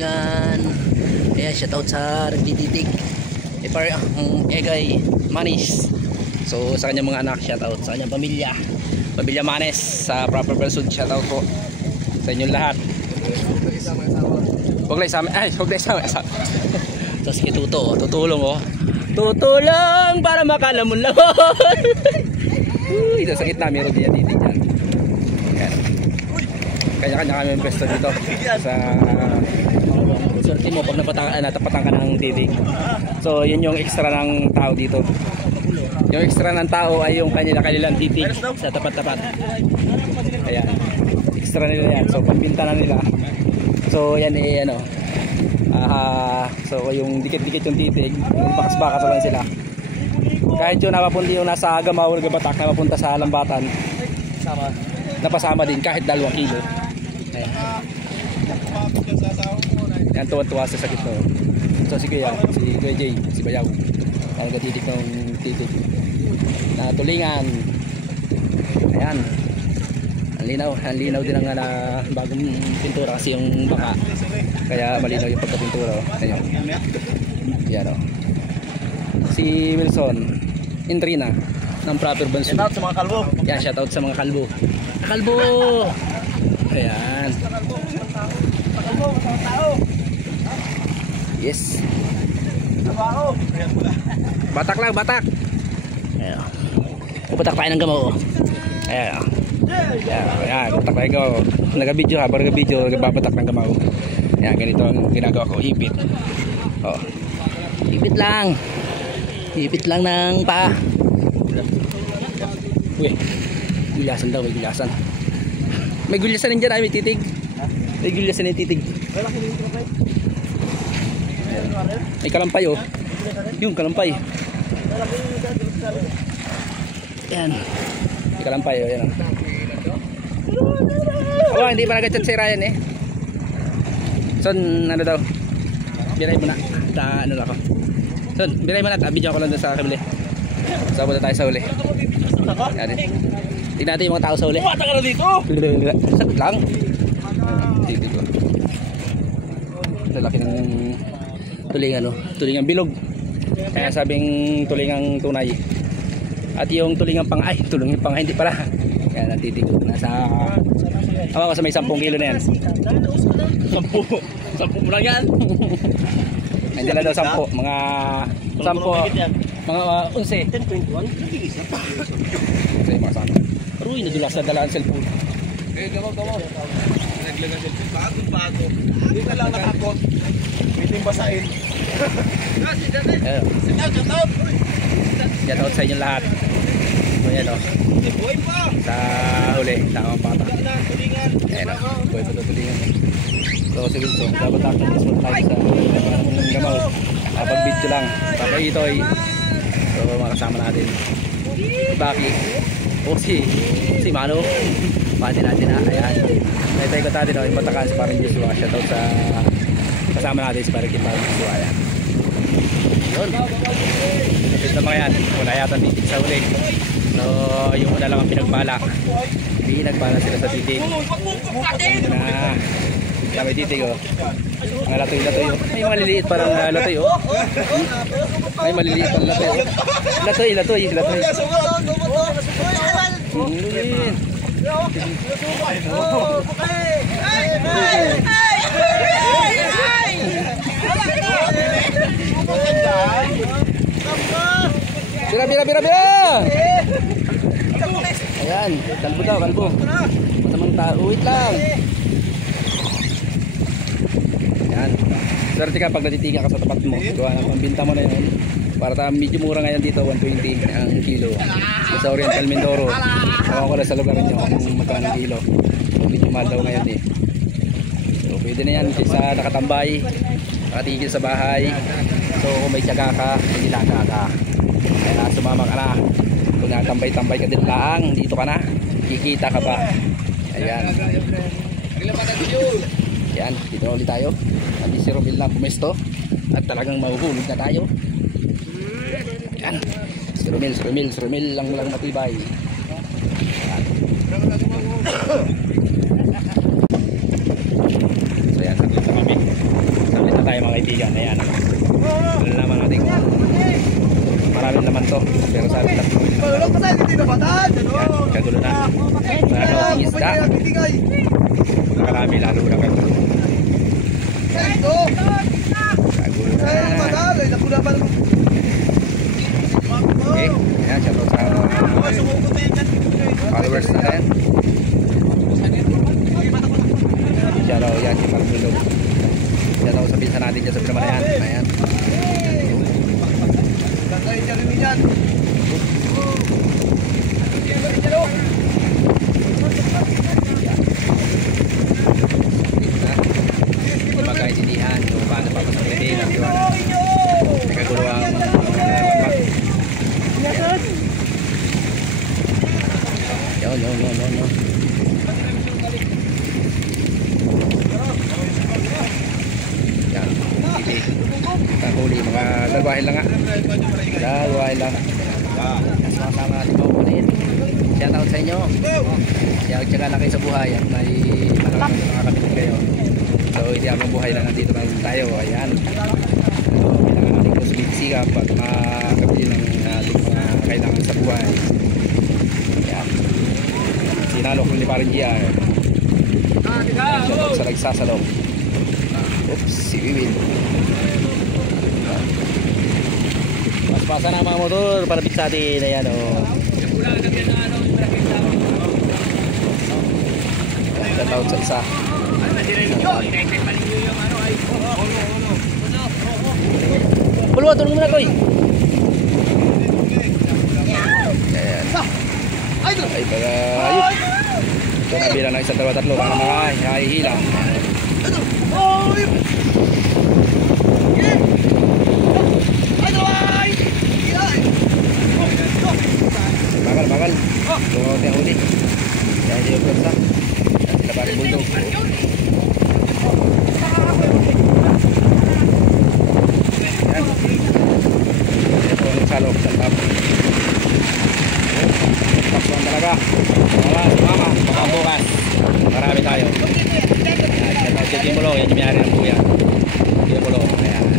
tulingan. Ayan, shoutout sa nagtititig. Egay Manis. So sa kanyang mga anak, shoutout sa kanyang pamilya. Pamilya Manes sa Proper Balsud, shoutout po sa inyong lahat. Huwag lang isama. Ay, huwag lang isama. So sige, tutulong oh. Tutulong para makalamon-lamon. Uy, sa gitna meron din yan titig yan. Kanya-kanya kami yung pwesto dito sa swerte mo pag natapatan ka ng titig. So yun yung extra ng tao dito. Yung extra ng tao ay yung kanilang titig sa tapat-tapat. Ayan, extra nila yan. So pambinta na nila. So yan eh ano, so yung dikit-dikit yung titig, yung bakas-bakas lang sila. Kahit yung napapunti yung nasa Gamao, Gabatak na mapunta sa Lambatan, napasama din kahit 2 kilo. Ayan. Yan, tuwa-tuwa sa sakit ko. So sige yan, si Kuya Jay, si Bayaw, nagatitig ng titig na tulingan. Ayan, ang linaw din ang bagong pintura kasi yung baka, kaya malinaw yung pagkapintura. Ayan, yan o. Si Wilson Indrina ng Proper Balsud. Shoutout sa mga kalbo. Yan, shoutout sa mga kalbo. Kalbo! Ayan. Yes. Batak lang, batak. Ayan. Batak tayo ng Gamao. Ayan. Ayan, batak tayo ng Gamao. Nag-video ha, parang nag-video, nagbabatak ng Gamao. Ayan, ganito ang ginagawa ko, hipit. Oh. Hipit lang. Hipit lang ng paa. Uy, gulyasan daw, may gulyasan. May gulyasan din dyan, ay may titig. May gulyasan din titig. May kalampay oh. Yung kalampay. Yan. May kalampay oh, yan oh. Oh, hindi pa nag-chat si Ryan eh. So, ano daw? Biray mo na. Ano lang ako. So, biray mo na. Video ko lang doon sa kabili. So, punta tayo sa uli. Yan. Tignan natin yung mga tao sa uli. Bata ka na dito! Sakit lang. Titig ko. Lalaki ng tulingan oh. Tulingan bilog. Kaya sabing tulingang tunay. At yung tulingang pangay, tulingang pangay hindi pala. Kaya natitig ko. Nasa awa ko sa may 10 kilo na yan. 10 mo lang yan. Hindi na daw 10. Mga 10. Mga 11. 10.1. Sa mga sana. Ruin na dulas na dala ang cellphone. Gamaw. Naglaga cellphone. Bago. Hindi ka lang nakakot. Pwedeng basahin. Shout out sa inyong lahat. So yan o. Sa huli, tamang bata. Ayan o, buhay pa tutulingan. So si Wilson, dapat ako ng small life sa Gamao. Kapag video lang, kapag ito ay so makasama natin Baki o si Mano. Pati natin na, ayan. Naitay ko natin o, yung batakan si parang Joshua. Shout out sa kasama natin si parang Joshua. Ayan. Yun. Ito na mga yan. Wala yata titig sa uli. So yung una lang ang pinagpala. Pinagpala sila sa titig. Na may titig oh. Mga latoy oh. May mga liliit parang latoy oh. May maliliit parang latoy oh. Latoy. Bira. Ayan, kalbo. Masamang tao, wait lang. Ayan. Swerte ka pag natitigan ka sa tapat mo. Gawa na pambinta mo na yun. Para medyo mura ngayon dito, 120 ang kilo. Sa Oriental Mindoro. Ewan ko lang sa lugar nyo kung magkano ang kilo. Medyo mahal daw ngayon eh. So pwede na yan sa nakatambay, nakatigil sa bahay. So kung may tiyaga ka, may nilaga ka. Kaya sumama ka na. Kung nakatambay-tambay ka din laang, dito ka na. Kikita ka pa. Ayan. Ayan, dito na ulit tayo. Hindi si Romil lang pumesto. At talagang mahuhulog na tayo. Ayan. Si Romil lang matibay. Ayan. So ayan, saklit na kami. Yan, yung marulog. Yan ako sa pinsan natin dyan sa pinamalayan. Ayan. Gagawin niya rin yan. Pagkaintindihan kung paano papasakitin at yung nagkaguluang yun. Yan, sige. Nakahuli, mga dalwahin lang nga. Dalwahin lang. Yan, sama-sama natin makukunin. Shout out sa inyo. Tiyaga lang kayo sa buhay at may malaking makakapit kayo. So hindi habang buhay lang nandito lang tayo. Ayan. So kailangan natin ko sumisikap at makakabili ng ating mga kailangan sa buhay. Ayan. Sinalok ni Parang GR. Sa nagsasalok. Oops, si Wiwin. Mas-pasa na mga motor para bit sa atin. Ayan o. Shoutout sa isa. Puluwa, tulong mo na Koy. Ayan. Ay para ayun. Ito nabilang ng isang dalawa tatlo. Para mga hihila. Bakal. Tungo yung huli. Yan yung kursa. Yan sila parang bulldog. Yan. Ito yung salok. Santap. Taksuan talaga. Mama. Baka bukas. Marami tayo. Yan ang Timulo. Yan yung mayari ng kuya. Timulo. Ayan.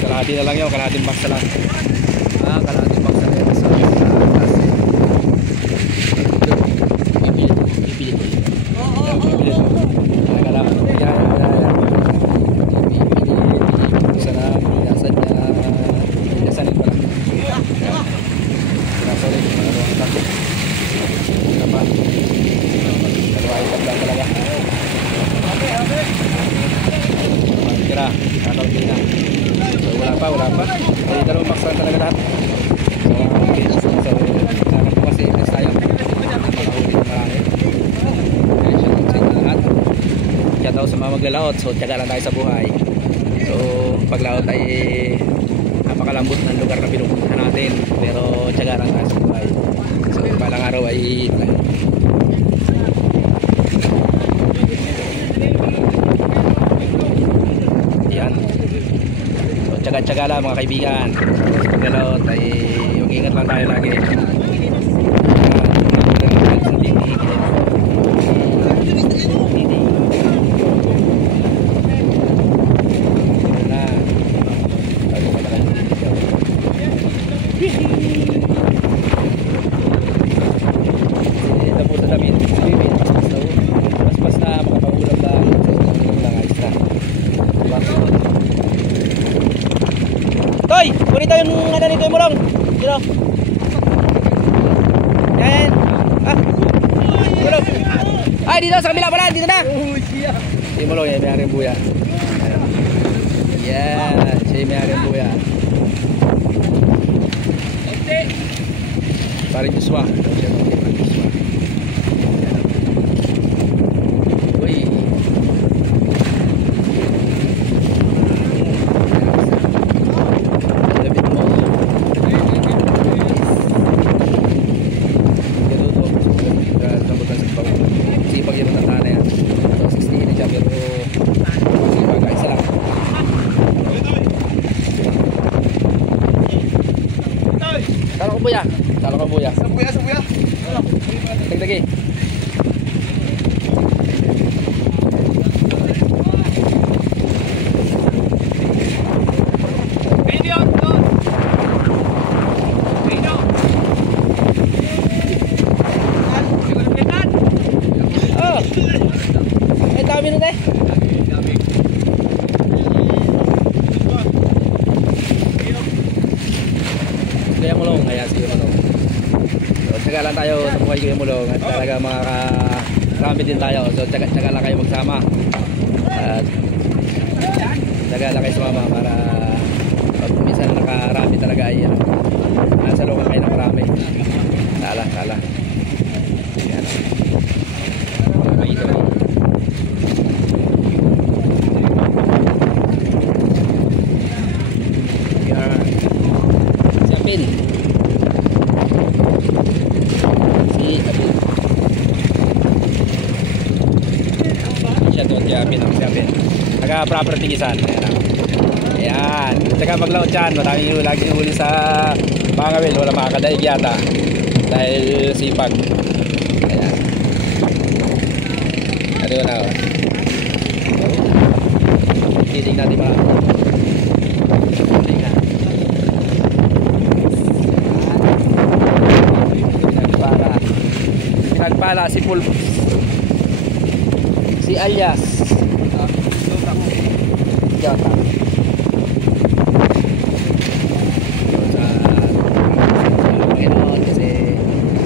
Kalahati na lang yun, kalahating box na lang. Kalahating box na lang sa taas. Ipilit ko. Kailangan ko. Yan. Isa na, inasan niya. Inasanin ko lang. Inasanin ko lang. Dalawa ikat lang talaga. Kira, kakautin na. So wala pa. Ay dalawang box lang talaga lahat. So nakakot ko kasi next tayo. Makahuli ng marami. Kaya shout out sa inyo lahat. Shout out sa mga maglalaot. So tiyaga lang tayo sa buhay. So paglaot ay napakalambot ng lugar na pinupuntahan natin. Pero tiyaga lang tayo sa buhay. So palang araw ay tsaga-tsaga lang mga kaibigan. Paglalot ay mag-ingat lang tayo lagi. Tapos sa damit, pas na makapag-ulam lang. Toy, kunin tayo yung ano nito yung mulong. Dito. Yan. Mulong. Ay, dito sa kabila pala, dito na. Yung mulong yan, may aring buya. Yan, siya may aring buya. Paring Joshua. Uy. Talo ka buya. Sa buya. Dagdagi. Video to. Video. Ay, dami na tayo. Kaya mulong, kaya si mulong. So, tsaga lang tayo sa buhay Kuya Mulong at talaga marami din tayo. So, tsaga lang kayo magsama. At tsaga lang kayo sumama para pag minsan nakarami talaga ay nasa loob kayo ng marami. Tala. Yan. Ito. Yan. Si Apil. Siya doon si Apil. Taga-property kisan. Ayan. Tsaka maglaot dyan. Maraming lagi huli sa Pangawil. Wala makakadaig yata. Dahil sipag. Ayan. Ano yun na. Titig natin mga. Pinagpala si Pulpo. Si alias. Jota. Panginoon kasi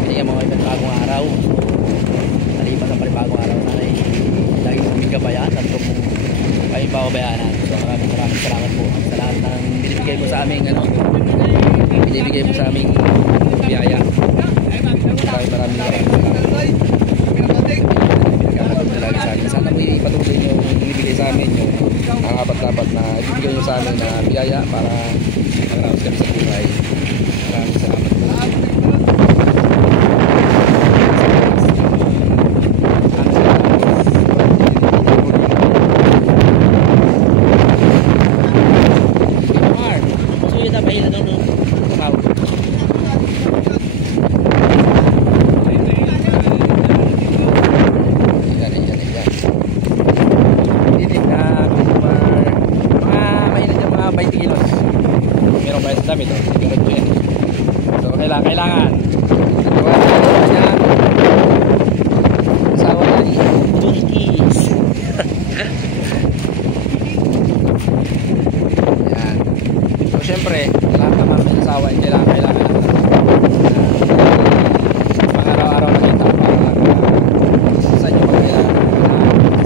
binigyan mo kayo ng bagong araw. Nalipat ang panibagong araw. Sana'y lagi mong gabayan at kung kami pababayanan. So maraming salamat po sa lahat ng binibigay mo sa aming binibigay mo sa aming biyaya. Maraming salamat. Lagi sa amin. Sana may patuloy nyo binibigay sa amin yung ang apat-apat na ibigay nyo sa amin na biyaya para magaraos kami sa buhay. Maraming salamat po. Dami to, so kailangan asawa na ni Turkis. Yan. So syempre lahat ng mga asawa ay kailangan mga araw-araw na kita para sa inyo pag kailangan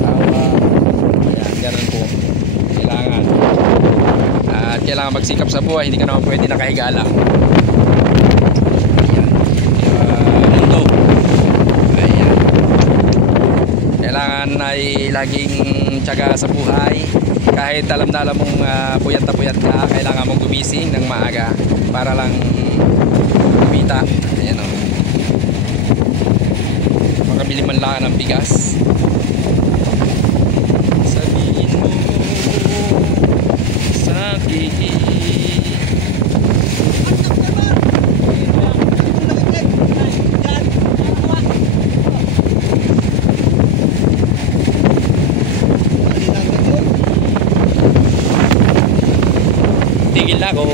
asawa. Yan, ganun po kailangan. At kailangan magsikap sa buhay, hindi ka naman pwede nakahiga lang. Ayan. Mundo. Ayan. Kailangan ay laging tiyaga sa buhay. Kahit alam na alam mong puyat na puyat ka, kailangan mong gumising ng maaga para lang kumita. Ayan o. Makabili man lang ng bigas. Sabihin mo tigil na ako.